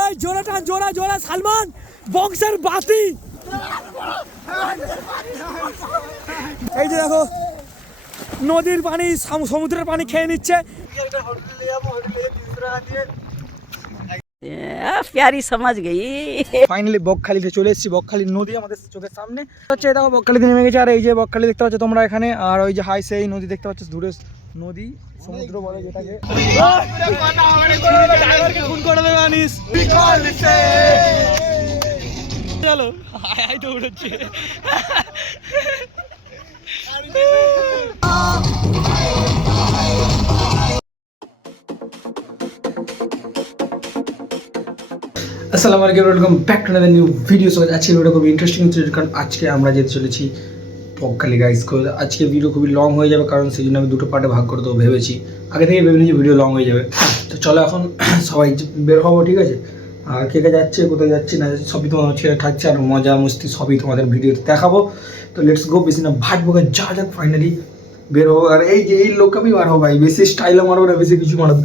এই! জোরে টান সালমান! বক্সের বাতি! এই যে দেখো নদীর পানি সমুদ্রের পানি খেয়ে নিচ্ছে। প্যারি সমাজ গেই। ফাইনালি বকখালিতে চলে এসেছি। বকখালির নদী আমাদের চোখের সামনে। হচ্ছে দেখো বকখালিতে নেমে গেছে। আর এই যে বকখালি দেখতে পাচ্ছ তোমরা এখানে। আর ওই যে হাই সেই নদী দেখতে পাচ্ছ। দূরে নদী সমুদ্র বলে যেটাকে। খুন করে দেবে আনিস চলো তো উঠেছে আসসালামু আলাইকুম welcome back to new video so আজকে ভিডিওটা খুবই ইন্টারেস্টিং হচ্ছে কারণ আজকে আমরা যেতে চলেছি পকখালি গাইস করে আজকে ভিডিও খুবই লং হয়ে যাবে, কারণ সেই জন্য আমি দুটো পার্টে ভাগ করে দেবো ভেবেছি। আগে থেকে ভেবে যে ভিডিও লং হয়ে যাবে। তো চলো এখন সবাই বের হব, ঠিক আছে? আর কে কে যাচ্ছে, কোথায় যাচ্ছে না যাচ্ছি, সবই তোমার ছেড়ে থাকছে, আর মজা, মস্তি সবই তোমাদের ভিডিওতে দেখাবো। তো লেটস গো বেশি না, ভাট বোকা, যা যাক ফাইনালি বের হব। আর এই যে, এই লোক আমি মারবো ভাই, বেশি স্টাইলও মারবো না, বেশি কিছু মারবো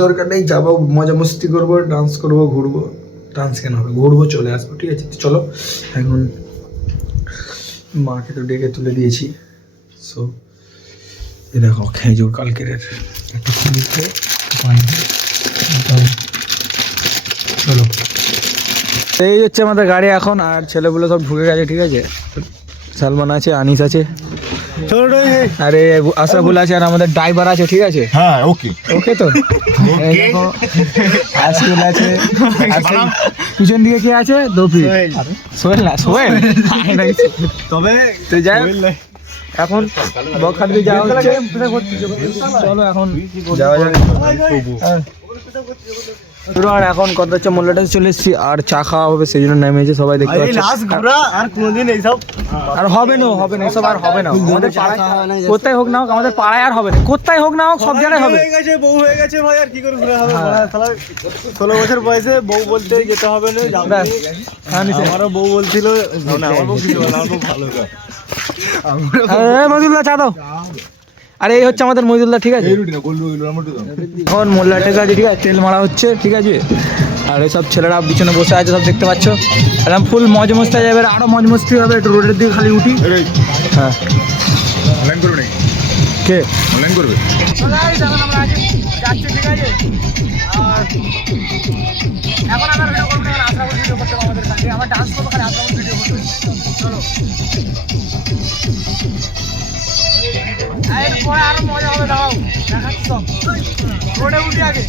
দরকার নেই। যাব, মজা, মস্তি করব ডান্স করব, ঘুরবো। ডান্স কেন হবে? ঘুরবো, চলে আসব, ঠিক আছে? চলো, এখন মাকে তো ডেকে তুলে দিয়েছি। সো এ দেখো, খেজুর কালকের একটা খুঁজতে চলো। এই হচ্ছে আমাদের গাড়ি এখন, আর ছেলেগুলো সব ঢুকে গেছে, ঠিক আছে? সালমান আছে, আনিস আছে। আরে আশরাফুল আছে আর আমাদের ড্রাইভার আছে ঠিক আছে? হ্যাঁ ওকে ওকে তো? দেখো আছে পিছন দিকে কে আছে? দফি সোহেল। না সোহেল। তবে তো যাই এখন বকখালিতে যাওয়া হচ্ছে। চলো এখন যাওয়া যাক। হ্যাঁ। আর এখন কথা হচ্ছে মোল্লাটা চলে এসেছি আর চা খাওয়া হবে সেই জন্য নেমেছে সবাই দেখতে পাচ্ছি আর কোনোদিন এইসব আর হবে না হবে না এসব আর হবে না। আমাদের পাড়ায় কোথায় হোক না হোক আমাদের পাড়ায় আর হবে না। কোথায় হোক না হোক সব জায়গায় হবে। হয়ে গেছে বউ হয়ে গেছে ভাই আর কি করে ঘুরে হবে? মানে ষোলো বছর বয়সে বউ বলতে যেতে হবে না। হ্যাঁ। আমারও বউ বলছিল না আমার বউ কিছু বলে আমার বউ ভালো চা দাও। আরে এই হচ্ছে আমাদের মজুল্লা ঠিক আছে? এখন মোল্লা ঠিক আছে ঠিক আছে তেল মারা হচ্ছে ঠিক আছে? আর এসব ছেলেরা পিছনে বসে আছে সব দেখতে পাচ্ছ। একদম ফুল মজ মস্তি যাবে আরও মজ মস্তি হবে একটু রোডের দিকে খালি উঠি। হ্যাঁ। কে? অনলাইন করবে? যাচ্ছি ঠিক আছে? আর এখন এরপরে আরও মজা হবে দাও দেখাচ্ছি সব। রোডে উঠি আগে।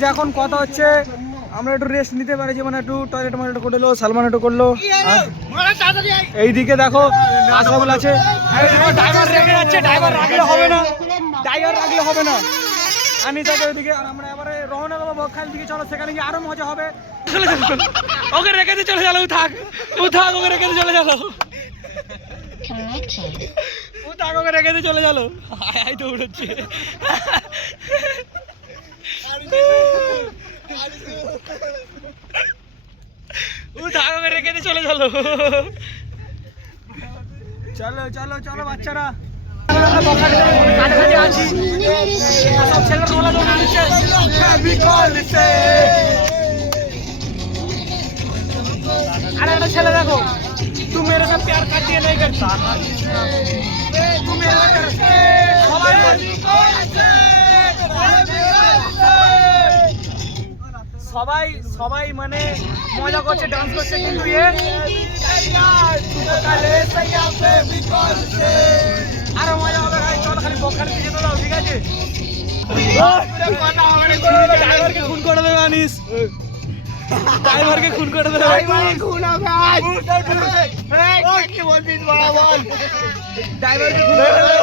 গাইস এখন কথা হচ্ছে আমরা একটু রেস্ট নিতে পারি যেমন একটু টয়লেট ময়লেট করল সালমান একটু করল। আর এইদিকে দেখো আশরাফুল আছে। ড্রাইভার যাচ্ছে ড্রাইভার রাখলে হবে না। ড্রাইভার রাখলে হবে না। আমি যাবে ওইদিকে আর আমরা এবারে রওনা দেবো বকখাল দিকে। চলো সেখানে গিয়ে আরও মজা হবে। চলে যাব ওকে রেখে দিয়ে চলে গেলো ও থাক। ও থাক ওকে রেখে দিয়ে চলে গেলো ও থাক ওকে রেখে দিয়ে চলে গেলো দৌড়চ্ছে। ও থাক ওকে রেখে দিয়ে চলে গেলো চলো চলো চলো বাচ্চারা আমরা বকখালিতে কাছাকাছি আছি সব ছেলেরা দোলা দৌড়ে দিচ্ছে হ্যাপি কল দিচ্ছে अरे अरे चले देखो तू मेरे से प्यार करती है नहीं करता ए, तू मेरे से प्यार সবাই সবাই মানে মজা করছে ডান্স করছে কিন্তু এ আরও মজা হবে ভাই চলো খালি বখার দিকে তো দাও ঠিক আছে? ড্রাইভারকে খুন করে দেবে আনিস ড্রাইভারকে খুন করে দেবে। খুন হবে আজ কি বলছিস বড় বল? ড্রাইভারকে খুন করে দেবে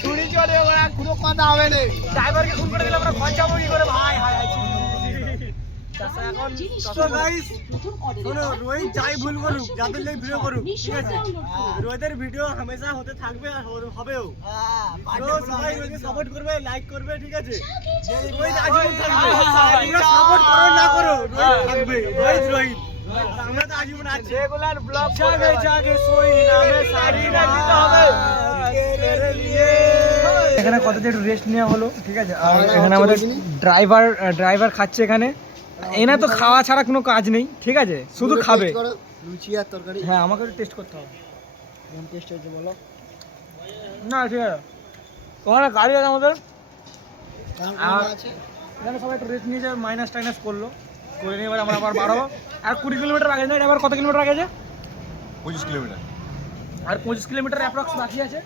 ছুরি চলে ওরা কোনো কথা হবে না। ড্রাইভারকে খুন করে দিলে আমরা ঘর কি করে? ভাই হাই হাই রোহিত যাই ভুল করুক যাদের লেগে ভিডিও করুক ঠিক আছে? রোহিতের ভিডিও হামেশা হতে থাকবে আর হবেও। তো সবাই রোহিতকে সাপোর্ট করবে লাইক করবে ঠিক আছে? রোহিত আজীবন থাকবে। সাপোর্ট করো না করো রোহিত থাকবে। রোহিত রোহিত আমরা তো আজীবন আছি। রেগুলার ব্লগ জাগে জাগে সোই নামে সারি রাখতে হবে। এখানে কত একটু রেস্ট নেওয়া হলো ঠিক আছে? আর এখানে আমাদের ড্রাইভার ড্রাইভার খাচ্ছে এখানে। এনা তো খাওয়া ছাড়া কোনো কাজ নেই ঠিক আছে? শুধু খাবে। লুচি আর তরকারি। হ্যাঁ আমাকে একটু টেস্ট করতে হবে। কোন টেস্ট হয়েছে বলো? না ঠিক আছে। ওখানে গাড়ি আছে আমাদের? আর এখানে সবাই একটু রেস্ট নিয়ে যাবে মাইনাস টাইনাস করল। করে নিয়ে এবার আমরা আবার বাড়াবো। আর কুড়ি কিলোমিটার আগে যায় এবার কত কিলোমিটার আগে আছে? পঁচিশ কিলোমিটার। আর পঁচিশ কিলোমিটার অ্যাপ্রক্স বাকি আছে?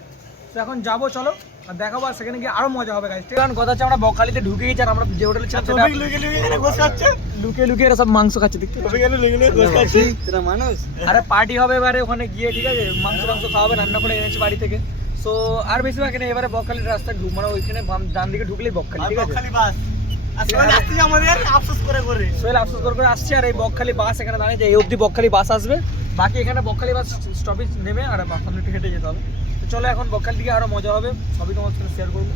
তো এখন যাব চলো। আর দেখাবো আর সেখানে গিয়ে আরও মজা হবে গাইজ কারণ কথা হচ্ছে আমরা বকখালিতে ঢুকে গেছি আর আমরা যে হোটেলে ছিলাম সেটা আছে লুকিয়ে লুকিয়ে এরা সব মাংস খাচ্ছে দেখতে মানুষ? আরে পার্টি হবে এবারে ওখানে গিয়ে ঠিক আছে? মাংস টাংস খাওয়াবে রান্না করে এনেছে বাড়ি থেকে। সো আর বেশিরভাগ এখানে এবারে বকখালির রাস্তা ঢুক মানে ওইখানে ডান দিকে ঢুকলেই বকখালি ঠিক আছে? খালি বাস। আসলে আসতে আমাদের আফসোস করে করে। আফসোস করে করে আসছে আর এই বকখালি বাস এখানে দাঁড়িয়ে যে এই অবধি বকখালি বাস আসবে। বাকি এখানে বকখালি বাস স্টপেজ নেমে আর সামনে একটু হেঁটে যেতে হবে। চলো এখন বকখালি দিকে আরও মজা হবে। সবই তোমার সাথে শেয়ার করব।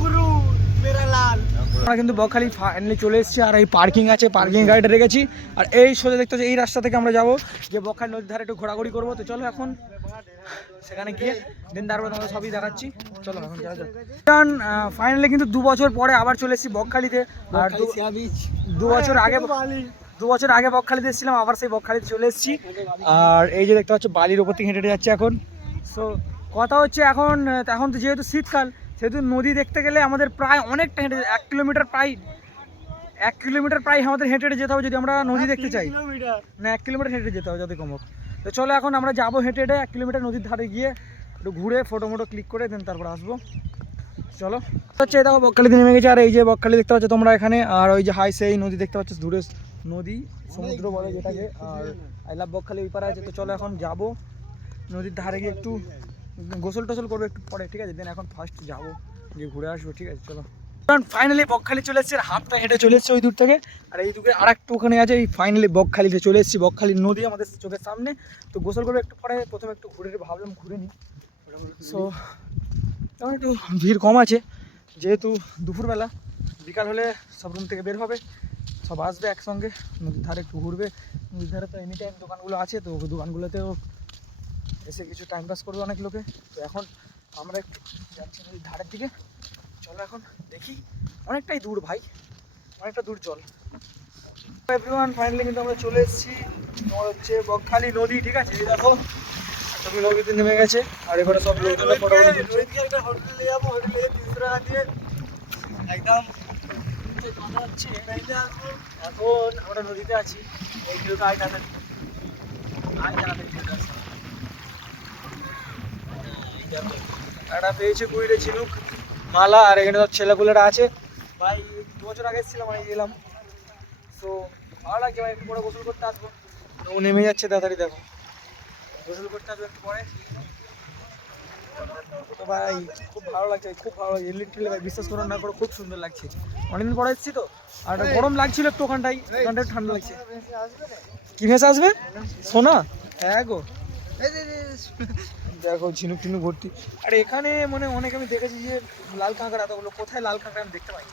গুরু মেরা আমরা কিন্তু বকখালি ফাইনালি চলে এসেছি আর এই পার্কিং আছে পার্কিং গাড়িটা রেখেছি। আর এই সোজা দেখতে এই রাস্তা থেকে আমরা যাব যে বকখালি নদীর ধারে একটু ঘোরাঘুরি করব। তো চলো এখন সেখানে গিয়ে দিন তারপরে তোমাদের সবই দেখাচ্ছি। চলো এখন যাওয়া যাক। কারণ ফাইনালি কিন্তু দু বছর পরে আবার চলে এসেছি বকখালিতে। আর দু বছর আগে দু বছর আগে বকখালিতে এসেছিলাম আবার সেই বকখালিতে চলে এসেছি। আর এই যে দেখতে পাচ্ছ বালির ওপর থেকে হেঁটে হেঁটে যাচ্ছে এখন। সো কথা হচ্ছে এখন এখন তো যেহেতু শীতকাল সেহেতু নদী দেখতে গেলে আমাদের প্রায় অনেকটা হেঁটে এক কিলোমিটার প্রায় এক কিলোমিটার প্রায় আমাদের হেঁটে হেঁটে যেতে হবে যদি আমরা নদী দেখতে চাই। না এক কিলোমিটার হেঁটে যেতে হবে যাতে কমক। তো চলো এখন আমরা যাব হেঁটে হেঁটে এক কিলোমিটার নদীর ধারে গিয়ে একটু ঘুরে ফটো মোটো ক্লিক করে দেন তারপর আসব। চলো। হচ্ছে দেখো বকখালিতে নেমে গেছে আর এই যে বকখালি দেখতে পাচ্ছ তোমরা এখানে আর ওই যে হাই সেই নদী দেখতে পাচ্ছ দূরে নদী, সমুদ্র বলে যেটাকে, আর আই লাভ বকখালি ওই পারে আছে। তো চলো এখন যাব। নদীর ধারে গিয়ে একটু গোসল টোসল করব একটু পরে, ঠিক আছে? দেন এখন ফার্স্ট যাব, গিয়ে ঘুরে আসব, ঠিক আছে? চলো। কারণ ফাইনালি বকখালি চলে এসেছে হাতটা হেঁটে চলে এসেছে ওই দূর থেকে। আর এই দূরে আর একটু ওখানে আছে, এই ফাইনালি বকখালিতে চলে এসেছি। বকখালি নদী আমাদের চোখের সামনে। তো গোসল করব একটু পরে, প্রথমে একটু ঘুরে ভাবলাম ঘুরে নিই সো এখন একটু ভিড় কম আছে, যেহেতু দুপুরবেলা, বিকাল হলে সব রুম থেকে বের হবে। সব আসবে একসঙ্গে। নদীর ধারে একটু ঘুরবে। নদীর ধারে তো এনি টাইম দোকানগুলো আছে তো দোকানগুলোতেও এসে কিছু টাইম পাস করবে অনেক লোকে। তো এখন আমরা একটু যাচ্ছি নদীর ধারের দিকে। চলো এখন দেখি। অনেকটাই দূর ভাই। অনেকটা দূর চল। এভরিওয়ান ফাইনালি কিন্তু আমরা চলে এসেছি। তোমার হচ্ছে বকখালি নদী ঠিক আছে? এই দেখো তুমি নদীতে নেমে গেছে। আর এখানে সব লোকজন ফটো হোটেল নিয়ে যাব। হোটেলে তিনশো টাকা দিয়ে একদম কথা হচ্ছে এখন আমরা নদীতে আছি, এই ভিডিওটা আয় জানাতে আয় আছে। একটা পেয়েছে কুইরে ঝিনুক, মালা, আর এখানে সব ছেলেপুলেরা আছে। ভাই, দু বছর আগে এসেছিলাম, আমি এলাম তো ভালো লাগছে, ভাই, একটু পরে গোসল করতে আসব। ও নেমে যাচ্ছে, তাড়াতাড়ি দেখো। গোসল করতে আসব একটু পরে। তো ভাই খুব ভালো লাগছে খুব ভালো লাগছে। লিটারালি ভাই বিশ্বাস করো না করো খুব সুন্দর লাগছে। অনেকদিন পরে এসেছি তো আর গরম লাগছিল একটু ওখানটাই ওখানটায় ঠান্ডা লাগছে। কি ভেসে আসবে? সোনা? হ্যাঁ গো। দেখো ঝিনুক টিনুক ভর্তি। আর এখানে মানে অনেক আমি দেখেছি যে লাল কাঁকড়া এতগুলো কোথায় লাল কাঁকড়া আমি দেখতে পাই?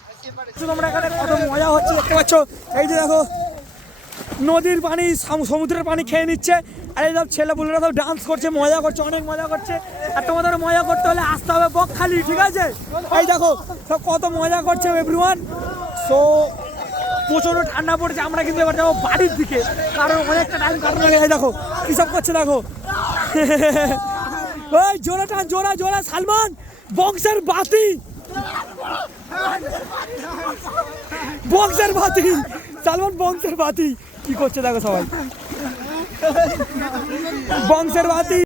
আমরা এখানে কত মজা হচ্ছে দেখতে পাচ্ছ? এই যে দেখো নদীর পানি সমুদ্রের পানি খেয়ে নিচ্ছে। আর সব ছেলেপুলেরা সব ডান্স করছে, মজা করছে, অনেক মজা করছে। আর তোমাদের মজা করতে হলে আসতে হবে বকখালি ঠিক আছে? এই দেখো, সব কত মজা করছে এভরিওয়ান সো প্রচণ্ড ঠান্ডা পড়েছে, আমরা কিন্তু এবার যাব বাড়ির দিকে। কারণ অনেকটা টাইম কারণ এই দেখো সব করছে দেখো? ওই জোড়া টান জোড়া জোড়া সালমান বংশের বাতি। বংশের বাতি, সালমান বংশের বাতি। কি করছে দেখো সবাই? বংশের বাতি